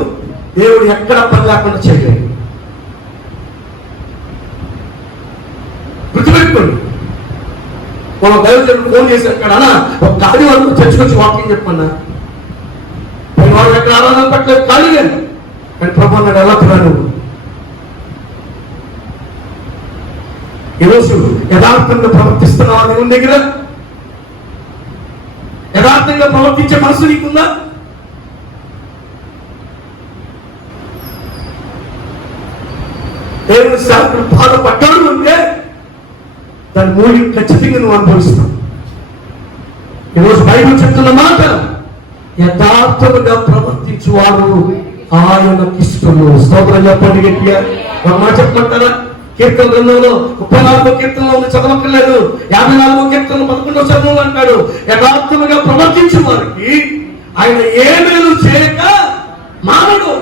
దేవుడు ఎక్కడ పని లేకుండా చేయలేదు. గుర్తుపెట్టుకోండి. మనం దైవజనుడు ఫోన్ చేసి అక్కడ ఒక ఖాళీ వరకు చర్చకొచ్చి వాకింగ్ చెప్పన్నా, వాళ్ళు ఎక్కడ ఆరాధన పట్టలేదు, ఖాళీ లేదు. కానీ ప్రభు అన్నాడు, ఎలా తిన్నాను? ఈరోజు యథార్థంగా ప్రవర్తిస్తున్నావా? దేవుని దగ్గర యథార్థంగా ప్రవర్తించే మనసు నీకుందా? దేవుని సేవకుడు బాధపడ్డాడు అంటే దాని మూడి ఖచ్చితంగా నువ్వు అనుభవిస్తావు. ఈరోజు బైబిల్ చెప్తున్న మాట, యథార్థముగా ప్రవర్తించువారు ఆయన ఇష్టము. స్తోత్రం చెప్పండి గట్టిగా. ఒక మాట చెప్పమంటారా? కీర్తన గ్రంథంలో 34వ కీర్తనలో ఉంది, చదవక్కర్లేదు. 54వ కీర్తనలో 11వ చరణంలో అంటాడు, యథార్థముగా ప్రవర్తించే వారికి ఆయన ఏ మేలు చేయక మానడు.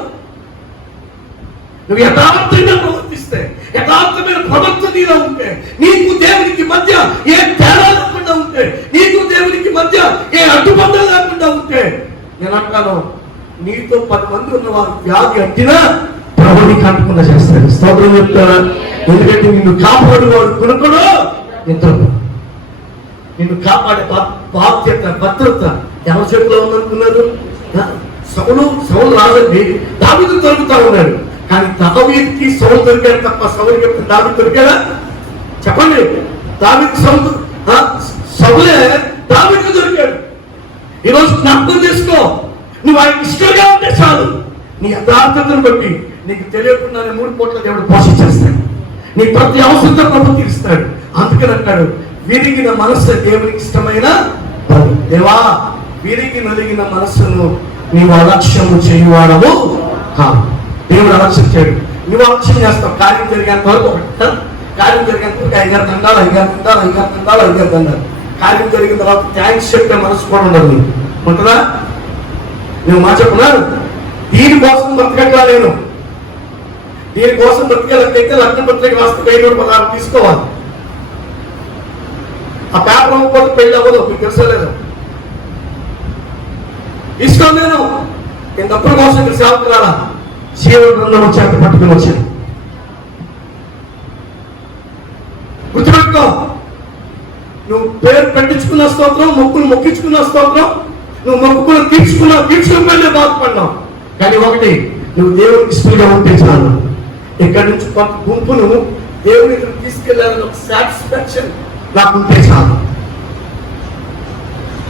నువ్వు యథార్థంగా ప్రవర్తిస్తే, యథార్థమైన ప్రవర్తన నీలో ఉంటే, నీకు దేవునికి మధ్య ఏ తేడా లేకుండా ఉంటే, నీకు దేవునికి మధ్య ఏ అడ్డుబంధం లేకుండా ఉంటే, నేను అంటాను, నీతో 10 మంది ఉన్న వారు వ్యాధి అంటినా ప్రభుని కాకుండా చేస్తాడు. స్తోత్రం చెప్తారా? ఎందుకంటే నిన్ను కాపాడువాడు కొనుక్కడు ఇతరుడు. నిన్ను కాపాడే బాధ్యత, భద్రత ఎవరి చేతిలో ఉందనుకున్నారు? సౌలు రాజండి, దావీదు దొరుకుతా ఉన్నాడు. కానీ దావీదుకి సౌలు దొరికాడు తప్ప సౌలుకి దావీదు దొరికాడా? చెప్పండి. దావీదు సౌలే దావీదుకి దొరికాడు. ఈరోజు జ్ఞాపకం చేసుకో, నువ్వు ఆయన ఇష్టంగా ఉంటే చాలు. నీ యథార్థతను బట్టి నీకు తెలియకుండానే 3 పూట్ల దేవుడు పోషించేస్తాడు. నీ ప్రతి అవసరంతో ప్రభు తీరుస్తాడు. అందుకని అంటాడు, విరిగిన మనస్సు దేవునికి ఇష్టమైన దేవా, విరిగి నలిగిన మనస్సును నీవు అలక్ష్యము చేయువాడము కాదు. దేవుడు అలక్ష్యం చేయడు. నువ్వు అలక్ష్యం చేస్తావు. కార్యం జరిగేంత వరకు కార్యం జరిగేంత వరకు అయ్యారు దండాలు, అయ్యారు దండాలు, అయ్యారు దండాలు, అయ్యారు దండాలు. కార్యం జరిగిన తర్వాత థ్యాంక్స్ చెప్పే మనసు కూడా ఉండదు. ఉంటుందా? నేను మా చెప్పున్నాను, దీనికోసం బ్రతకట్లా. నేను దీనికోసం బ్రతికేలకైతే లగ్న పత్రిక రాస్తే 1016 తీసుకోవాలి. ఆ పేపర్ అవ్వకపోతే పెళ్లి అవ్వదు. మీకు తెలుసా లేదు? ఇష్టం నేను డబ్బుల కోసం ఇక్కడ సేవకు రాలా, జీవన బృందం చేత పట్టుకుని వచ్చాను. గుర్తుపెట్టుకో, నువ్వు పేరు పెట్టించుకున్న స్తోత్రం, మొక్కులు మొక్కించుకున్న స్తోత్రం, నువ్వు మొక్కులు తీర్చుకుని బాధపడినావు. కానీ ఒకటి, నువ్వు దేవునికి ఇష్టంగా ఉంటే చాలు. ఇక్కడి నుంచి కొంత గుంపును దేవుని తీసుకెళ్లాలని ఒక సాటిస్ఫాక్షన్ నాకు ఉంటే చాలు.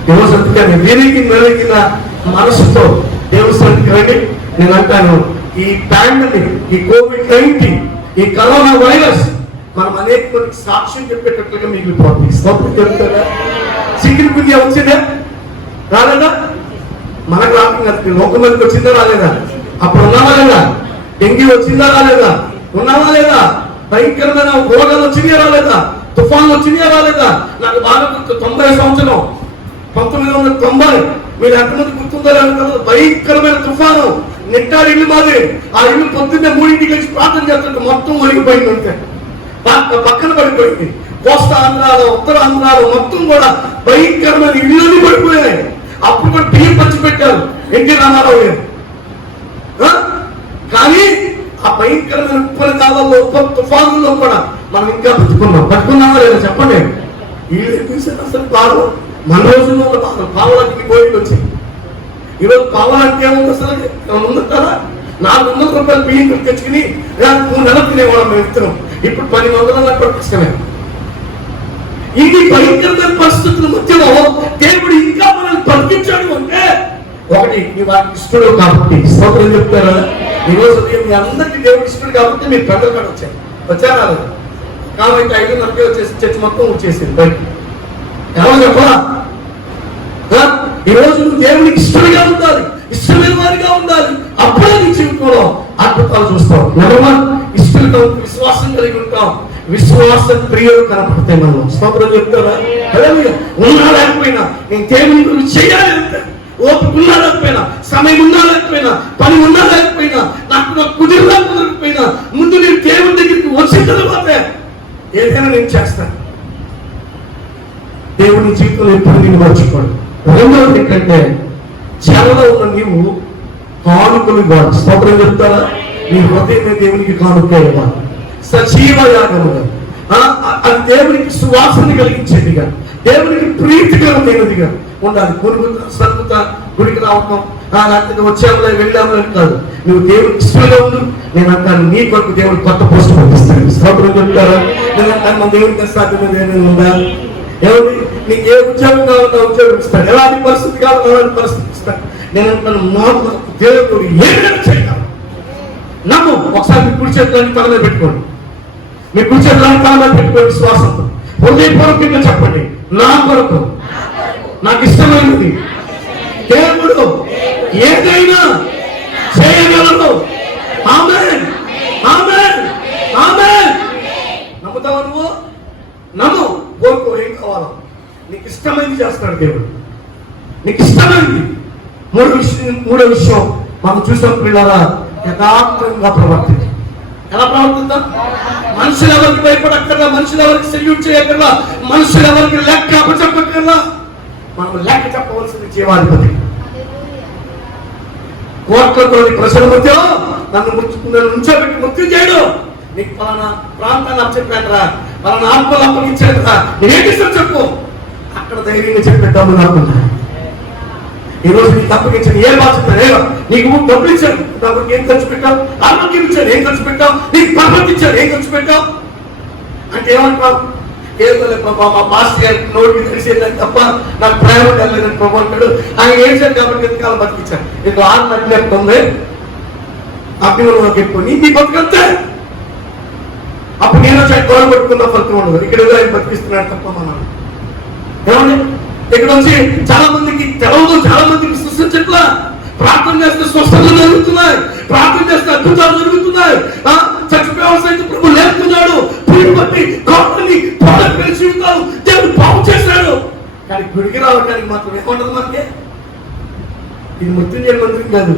ఈరోజు అందుకని విరిగి మెరిగిన మనసుతో దేవుని సన్నిధికి రండి. నేను అంటాను, ఈ పాండమిక్, ఈ COVID-19, ఈ కరోనా వైరస్ మనం అనేక మందికి సాక్ష్యం చెప్పేటట్లుగా మిగిలిపోతుంది. స్తోత్రం చెప్తారా? చికెన్ గున్యా వచ్చిందా? రాలేదా? మనకు రాకుండా లోకం మీదకి వచ్చిందా? రాలేదా? అప్పుడు ఉన్నావా లేదా? డెంగ్యూ వచ్చిందా? రాలేదా? ఉన్నావా లేదా? భయంకరమైన రోగాలు వచ్చినాయా? రాలేదా? తుఫాన్లు వచ్చినాయా? రాలేదా? నాకు బాగా 90 సంవత్సరం 1990, మీరు ఎంతమంది గుర్తుందో లేదో, భయంకరమైన తుఫాను నిట్టాడు ఇల్లు మాది. ఆ ఇల్లు పొద్దున్నే 3ంటికి వచ్చి ప్రార్థన చేస్తుంటే మొత్తం ఒరిగిపోయింది. ఉంటే పక్కన పడిపోయింది. కోస్తా ఆంధ్రాలో, ఉత్తర ఆంధ్రాలో మొత్తం కూడా భయంకరమైన ఇళ్ళని పడిపోయాయి. అప్పుడు కూడా బియ్యం పంచి పెట్టారు ఎన్టీ రామారావు గారు. కానీ ఆ భయంకరమైన ఉప్పల కాలంలో, తుఫానుల్లో కూడా మనం ఇంకా బతుకున్నామా లేదా? చెప్పండి. వీళ్ళు చూసారు అసలు బాధ. మన రోజుల్లో పావలానికి పోయింది వచ్చి, ఈరోజు పావలానికి ఏముంది అసలు? ఉందంటారా? 400 రూపాయలు బియ్యం తెచ్చుకుని 3 నెలలు తినేవాళ్ళం మేము ఇస్తున్నాం. ఇప్పుడు 10,000 పట్టించడమే. ఇన్ని భయంకరమైన పరిస్థితుల మధ్యలో దేవుడు ఇంకా మనల్ని బతికించాడు అంటే, ఒకటి, నీ వారికి ఇష్టడు కాబట్టి. స్తోత్రం చెప్తారా? ఈరోజు మీ అందరికీ దేవుడు ఇష్టడు కాబట్టి మీరు పెద్దలు కాడ వచ్చారా? కాబట్టి 5:30 వచ్చేసి చర్చ మొత్తం వచ్చేసింది బయట. ఎవరు చెప్పరా? ఈరోజు నువ్వు దేవునికి ఇష్టడిగా ఉండాలి, ఇష్టమైన వారిగా ఉండాలి. అప్పుడే నీ జీవితంలో అద్భుతాలు చూస్తావు. ఇష్టంతో విశ్వాసం కలిగి ఉంటాం. విశ్వాస ప్రియులు కనపడతాయి మనం. స్తోత్రం చెప్తారా? ఉన్నా లేకపోయినా నేను దేవుని గురించి చేయాలి, ఓపిక ఉన్నా లేకపోయినా, సమయం ఉన్నా లేకపోయినా, పని ఉన్నా లేకపోయినా, నాకు కుదరకపోయినా, ముందు నేను దేవుని దగ్గరికి వచ్చిన తర్వాత ఏదైనా నేను చేస్తాను. దేవుని జీవితంలో ఎప్పుడు నేను మర్చిపోడు. రెండవది ఏంటంటే, చెరలో ఉన్న నీవు కానుకలు ఇవ్వాలి. స్తోత్రం చెప్తారా? నీ హృదయమే దేవునికి కానుక ఇవ్వాలి. సజీవ యాగముగా, అది దేవునికి సువాసన కలిగించేదిగా, దేవునికి ప్రీతికరమైనదిగా ఉండాలి. కొనుగుతా సరుకుతా గుడికి రావటం, లేకపోతే వచ్చాములే వెళ్ళాములే కాదు. నువ్వు దేవునికి ఇష్టంగా ఉండు. నేను అంటాను, నీ కొరకు దేవుడు కొత్త పోస్ట్ పంపిస్తాడు. స్తోత్రం చెప్తారా? నేను అంటాను, మన దేవుడికి సాధ్యమైన ఏమైనా ఉందా? ఎవరి నీకు ఏ ఉద్యోగం కావాలో ఉద్యోగం ఇస్తాడు, ఎలాంటి పరిస్థితి కావాలో అలాంటి పరిస్థితి ఇస్తాడు. నేను అంటాను, నాకు దేవుడు ఏమైనా చేయగలరు. నమ్ము. ఒకసారి మీ కుడి చేతులని తల మీద పెట్టుకోండి. మీ కుడి చేతులని తల మీద పెట్టుకోండి. విశ్వాసంతో హృదయపూర్వకంగా చెప్పండి, నా కొరకు నాకు ఇష్టమైనది దేవుడు ఏదైనా చేయగలడు. ఆమేన్, ఆమేన్, ఆమేన్. నమ్ముతావా నువ్వు? నమ్ము. కోరుకో, ఏం కావాలో నీకు ఇష్టమైంది చేస్తాడు దేవుడు, నీకు ఇష్టమైంది. మూడో విషయం మనం చూసిన పిల్లల యథార్థంగా ప్రవర్తించి. ఎలా ప్రవర్తిద్దాం? మనుషులు ఎవరికి భయపడక్కర్లా, మనుషులు ఎవరికి సెల్యూట్ చేయక్కర్లా, మనుషులు ఎవరికి లెక్క అప్పచెప్పక్కర్లా. మనం లెక్క చెప్పవలసింది జీవాధిపతి. కోట్లతోని ప్రజల మధ్య నన్ను ఉంచోబెట్టి మృత్యు చేయడు. నీకు పలానా ప్రాంతాన్ని అప్పచెప్పాకరా, పలానా ఆత్మలు అప్పగించాకరా, నేనేంటి చెప్పు. అక్కడ ధైర్యంగా చెప్పేద్దాము నాకున్నా. ఈ రోజు నీకు అప్పగించాను, ఏ బాధ్యత లేదా? నీకు డబ్బులు ఇచ్చాను, డబ్బుకి ఏం ఖర్చు పెట్టావు? ఆరోగ్యం ఇచ్చాను, ఏం ఖర్చు పెట్టావు? నీకు పర్వతం ఇచ్చాను, ఏం ఖర్చు పెట్టావు? అంటే ఏమంటావు? ఏదో ప్రభావ మా మాస్టర్ గారికి నోటికి తెలిసేదని తప్ప నాకు ప్రేమ కలిగేదని ప్రభావ అంటాడు. ఆయన ఏడ్చాడు కాబట్టి ఎంతకాలం బతికిచ్చాను. నీకు 6 నెలలు ఉంది, అగ్నిలోకి ఎక్కువ నీ బతుకంతే. అప్పుడు నేను వచ్చి గొడవ పట్టుకున్న ఫలితం ఉండదు. ఇక్కడ ఏదో ఆయన బతికిస్తున్నాడు తప్ప మనం ఏమని ఇక్కడ వచ్చి చాలా మందికి తెలవదు, చాలా మందికి సృష్టించట్లా. ప్రార్థన చేస్తే స్వస్థతలు జరుగుతున్నాయి, ప్రార్థన చేస్తే అద్భుతాలు జరుగుతున్నాయి. చచ్చిపోయి ప్రభు లేపుతున్నాడు, పురుగు బట్టి కోటని జీవితాలు దేవుడు బాగు చేశాడు. కానీ గుడికి రావడానికి మాత్రం ఏముండదు మనకి. ఇది మృత్యుంజయ మందిరం కాదు,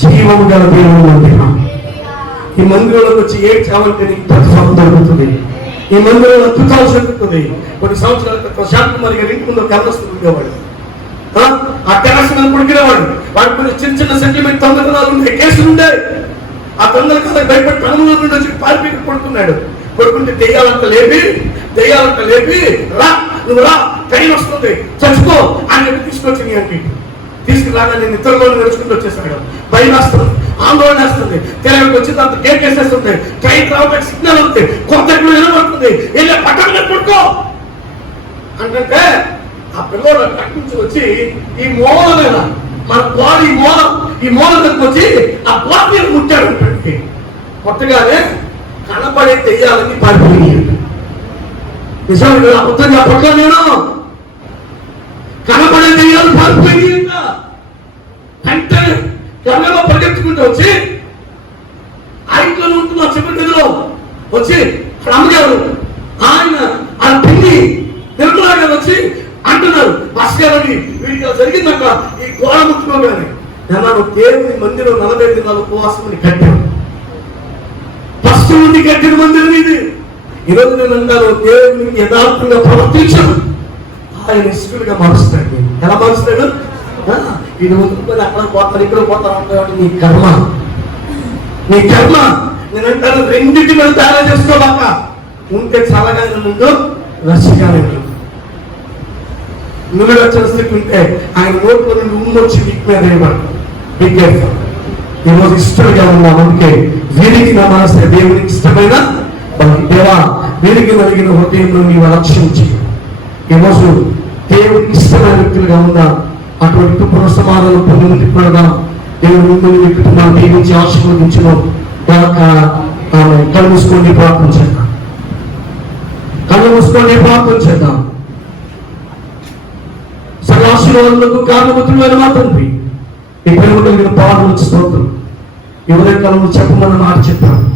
జీవము గల దేవుని మందిరం. ఈ మందిరంలోకి వచ్చి ఏడ్చావంటే నీకు ప్రతిఫలం దొరుకుతుంది. ఈ మందిరంలో అద్భుతాలు జరుగుతుంది. కొన్ని సంవత్సరాల క్రితం శాంతకుమారి గారి ఇంటి ముందు కెమెరాస్ ఉండేవాడు. ఆ టెరస్ మీద పుడికినవాడు. వాడి కొన్ని చిన్న చిన్న సెంటిమెంట్ దొంగతనాలు ఉండే, కేసులు ఉండే. ఆ దొంగల కథ భయపడి తనముల నుండి వచ్చి పారిపీకి పడుతున్నాడు. పడుకుంటే దెయ్యాలంట లేపి రా, నువ్వు రా, టైం వస్తుంది, చచ్చిపో అని తీసుకొచ్చి నీ అంటే తీసుకురాగా నేను ఇద్దరులో నడుచుకుంటూ వచ్చేసాడు. భయం వేస్తుంది, ఆందోళన వేస్తుంది. తెలంగాణకు వచ్చి దాంతో గేట్ వేసేస్తుంది. ట్రైన్ రావడానికి సిగ్నల్ ఉంది, కొత్త వినబడుతుంది. వెళ్ళే పక్కన పడుకో అంటే ఆ పిల్లలు అక్కడి నుంచి వచ్చి ఈ మూల మీద మన బాడీ ఈ మూల మీదకి వచ్చి ఆ బాడీ ముట్టాడు. కొత్తగానే కనపడే తెయ్యాలని పారిపోయి నిజంగా అబద్ధం చెప్పట్లా నేను. కనపడే తెయ్యాలు పారిపోయి అంటే కెమెరా పరిగెత్తుకుంటూ వచ్చి ఆ ఇంట్లో ఉంటున్న చివరి గదిలో వచ్చి అమ్మగారు ఆయన పిన్ని నిర్మలా గారు వచ్చి అంటున్నారు, భాస్కర్ గారు వీడికి జరిగిందక్క ఈ గోడ ముట్టుకోగానే. నేను దేవుని మందిరం 40 దినాలు ఉపవాసం కట్టాను. ఫస్ట్ నుండి కట్టిన మందిరం ఇది. ఈరోజు నేను అన్నాను, దేవునికి యథార్థంగా ప్రవర్తించాను, ఆయన ఇష్టంగా మారుస్తాడు. ఎలా మారుస్తాడు? ఇది వదులుకొని అక్కడ పోతారు, ఇక్కడ పోతారు అంటాడు. నీ కర్మ. నేను అంటాను, రెండింటి మీద తయారు చేసుకోవాక. ఉంటే చల్లగానే ముందు రసిగానే నువ్వు వచ్చిన స్థితి ఉంటే ఆయన నోట్లో నుండి ఉండొచ్చి నీకు మీద వేయబడతాడు. ఈరోజు ఇష్టంగా ఉన్నాం. అందుకే వీరికి నా మనసు దేవునికి ఇష్టమైన దేవా, వీరికి కలిగిన హృదయంలో నీవు రక్షించి ఈరోజు దేవునికి ఇష్టమైన వ్యక్తులుగా ఉన్నా అటువంటి పునఃసమాధానం పొంది కూడా దేవుడు మిమ్మల్ని మీ కుటుంబాన్ని దీవించి ఆశీర్వదించిన కళ్ళు మూసుకొని ప్రార్థన చేద్దాం. కళ్ళు మూసుకొని ప్రార్థన చేద్దాం. సకల ఆశీర్వాదాలకు కారణమవుతున్న మాత్రం ఈ ప్రేమ కలిగిన పాటలు స్తోత్రం. ఎవరి కాలంలో చెప్పమని మాట చెప్పాను.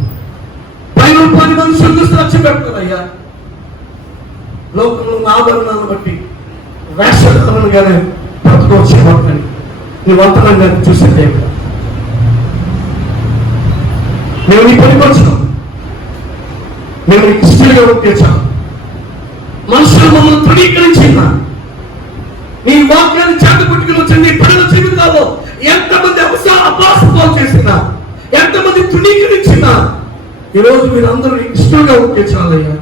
10 మనుషులు చూసి లక్ష్య పెడతారయ్యా. లోకంలో ఆభరణాలను బట్టి వేషధారణగానే బ్రతుకోవచ్చేవాళ్ళని నీ వంతనంగా చూసిందే. మేము నీ పనిపరచుతాం, మేము నీకు ఇష్టంగా ఒప్పించాం. మనుషులు మమ్మల్ని తృణీకరించిన నీ వాక్యాన్ని చేతపట్టుకుని వచ్చిన నీ ప్రజల జీవితాల్లో ఎంతమంది అపాసపాలు చేసినా, ఎంతమంది తృణీకరించినా ఈరోజు మీరు అందరూ నీకు ఇష్టంగా ఒప్పించాలయ్యా.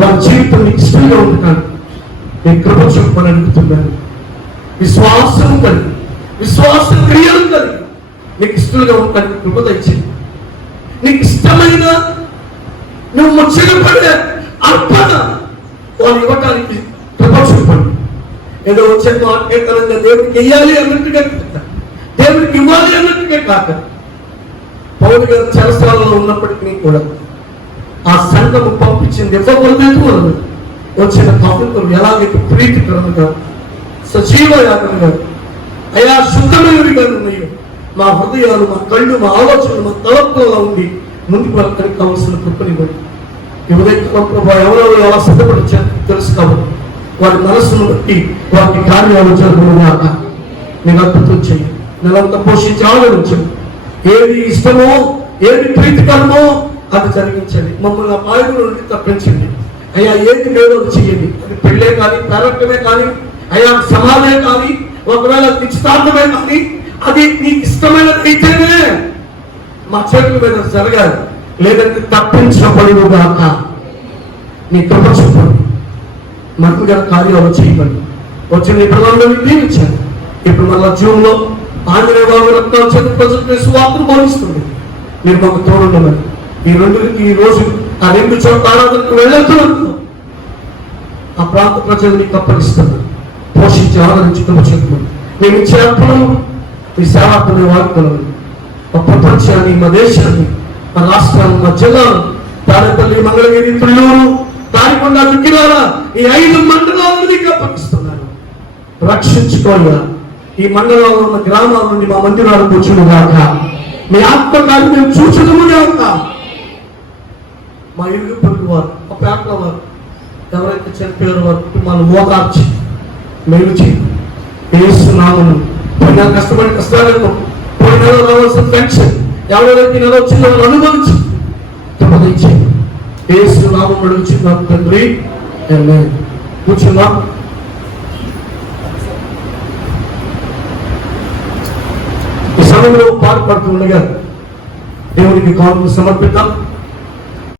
వారి జీవితం నీకు ఇష్టంగా ఉంటాను. నీ కృప చూపని అడుగుతున్నాను. విశ్వాసం కలిగి, విశ్వాస క్రియలు కలిగి నీకు ఇష్టంగా ఉంటానికి కృప తెచ్చింది. నీకు ఇష్టమైన నువ్వు ముచ్చట పడే అర్పణ వాళ్ళు ఇవ్వటానికి కృప చూపండి. ఏదో వచ్చే ఆత్మీయతనంగా దేవుడికి వెయ్యాలి అన్నట్టుగా, దేవుడికి ఇవ్వాలి అన్నట్టుగా కాక, పౌలు గారు చెరసాలలో ఉన్నప్పటికీ కూడా ఆ సంఘము పంపించింది ఇవ్వబోలేదు. వచ్చిన కానుకలు ఎలాగైతే ప్రీతికరంగా సజీవ యాగంగా అయా శుద్ధమైనవిగా ఉన్నాయో మా హృదయాలు, మా కళ్ళు, మా ఆలోచనలు, మా తలపులో ఉండి ముందుకు వెళ్ళడానికి కావాల్సిన కృపనివ్వండి. ఈ ఉదయకాలం ప్రభా ఎవరెవరు ఎలా సిద్ధపడిచారు తెలుసు కాబట్టి వారి మనస్సును బట్టి వారికి కార్యాలు జరుగుతున్నాక నేను అద్భుతం చేయండి. నెలంతా పోషించి ఆలోచించండి. ఏది ఇష్టమో, ఏది ప్రీతికరమో అది జరిగించండి. మమ్మల్ని ఆ పాయల నుండి తప్పించండి. అయ్యా ఏది లేదో చేయండి. అది పెళ్ళే కానీ, పేరట్టమే కానీ, అయ్యా సమాజమే కానీ, ఒకవేళ నిశ్చితార్థమే కానీ, అది నీకు ఇష్టమైనదైతేనే మా చేతుల మీద జరగాలి. లేదంటే తప్పించబడుగాక నీ కృప చూపండి. మరుగుగా కార్యాలు చేయమని వచ్చిన ఈ పిల్లలందరినీ దీవించాను. ఇప్పుడు మళ్ళా జూన్లో ఆంజనేయ బాబు రక్తాలు చేతి ప్రజలు సువార్తను బోధిస్తుంది. మీరు మాకు తోడుండమని ఈ రోజు ఆ 2 చోట్ల ఆరాధనకు వెళ్ళొద్దు. ఆ ప్రాంత ప్రజల్ని కప్పగిస్తున్నారు. పోషించి ఆదరించుకుని చెప్పమని మేము ఇచ్చే అర్పణము మీ సేవాత్మని వాడుకోవాలి. మా ప్రపంచాన్ని, మా దేశాన్ని, మా రాష్ట్రాన్ని, మా జిల్లాను, తాడేపల్లి, మంగళగిరి, తుళ్ళూరు, తాడికొండ, దుగ్గిరాల ఈ 5 మండలాలను కప్పగిస్తున్నారు. రక్షించుకోగా ఈ మండలంలో ఉన్న గ్రామాల నుండి మా మందిరాలకు వచ్చును గాక. మీ ఆత్మకాన్ని మేము చూచడము గాక. మా ఇరుగు పొరుగు వారు, మా పేటల వారు ఎవరైతే చనిపోయారో వారి కుటుంబాలను ఓదార్చి మేలు చేయండి. ఏసునామమున పోయిన కష్టపడి కష్టాలను పోయిన నెల రావాల్సిన పెన్షన్ ఎవరైతే నెల వచ్చిందో వాళ్ళు అనుభవించి తప్పదించేయండి. ఏసునామమున అడుగుచున్నాం తండ్రి. ఆమేన్. కూర్చున్నాం. ఈ సమయంలో పాటుపడుతుండగా దేవునికి కానుకలు సమర్పిద్దాం.